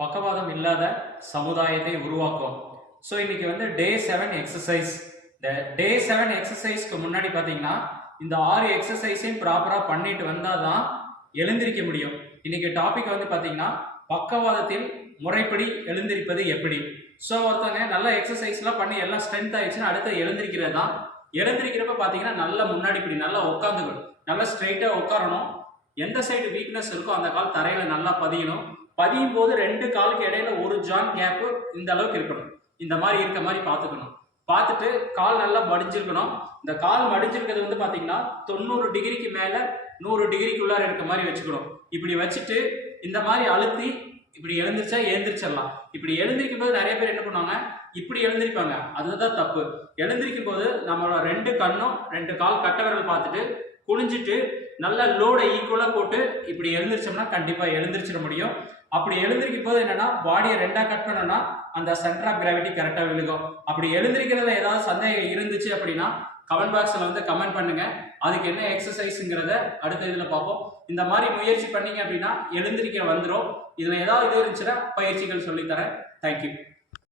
பக்கவாதம் இல்லாத சமுதாயத்தை உருவாக்கும் ஸோ இன்னைக்கு வந்து டே செவன் எக்ஸசைஸ் இந்த டே செவன் எக்ஸசைஸ்க்கு முன்னாடி பார்த்தீங்கன்னா இந்த ஆறு எக்ஸசைஸையும் ப்ராப்பராக பண்ணிட்டு வந்தால் தான் எழுந்திருக்க முடியும். இன்னைக்கு டாபிக் வந்து பார்த்தீங்கன்னா பக்கவாதத்தில் முறைப்படி எழுந்திருப்பது எப்படி? ஸோ ஒருத்தவங்க நல்ல எக்ஸசைஸ்லாம் பண்ணி எல்லாம் ஸ்ட்ரென்த் ஆயிடுச்சுன்னா அடுத்து எழுந்திருக்கிறது தான். எழுந்திருக்கிறப்ப பார்த்தீங்கன்னா நல்லா முன்னாடி இப்படி நல்லா உட்காந்துக்கணும் நல்லா ஸ்ட்ரைட்டாக உட்காரணும். எந்த சைடு வீக்னஸ் இருக்கோ அந்த கால் தரையில் நல்லா பதியணும். பதியும் போது ரெண்டு காலுக்கு இடையில ஒரு ஜான் கேப்பு இந்த அளவுக்கு இருக்கணும். இந்த மாதிரி இருக்க மாதிரி பார்த்துக்கணும். பார்த்துட்டு கால் நல்லா மடிஞ்சிருக்கணும். இந்த கால் மடிஞ்சிருக்கிறது வந்து பார்த்தீங்கன்னா தொண்ணூறு டிகிரிக்கு மேலே நூறு டிகிரிக்குள்ளார இருக்க மாதிரி வச்சுக்கணும். இப்படி வச்சுட்டு இந்த மாதிரி அழுத்தி இப்படி எழுந்திரிச்சா எழுந்திரிச்சிடலாம். இப்படி எழுந்திருக்கும் போது நிறைய பேர் என்ன பண்ணுவாங்க? இப்படி எழுந்திருப்பாங்க. அதுதான் தப்பு. எழுந்திருக்கும் போது நம்மளோட ரெண்டு கண்ணும் ரெண்டு கால் கட்ட விரல் பார்த்துட்டு குனிஞ்சிட்டு நல்ல லோடை ஈக்குவலாக போட்டு இப்படி எழுந்திரிச்சோம்னா கண்டிப்பாக எழுந்திரிச்சிட முடியும். அப்படி எழுந்திருக்கும் போது என்னன்னா பாடியை ரெண்டாக கட் பண்ணோம்னா அந்த சென்டர் ஆஃப் கிராவிட்டி கரெக்டாக விழுகும். அப்படி எழுந்திருக்கிறதுல ஏதாவது சந்தேகம் இருந்துச்சு அப்படின்னா கமெண்ட் பாக்ஸில் வந்து கமெண்ட் பண்ணுங்க. அதுக்கு என்ன எக்ஸசைஸுங்கிறத அடுத்த இதில் பார்ப்போம். இந்த மாதிரி முயற்சி பண்ணீங்க அப்படின்னா எழுந்திருக்க வந்துடும் இதில் ஏதாவது இது இருந்துச்சுன்னா பயிற்சிகள் சொல்லித்தரேன். தேங்க்யூ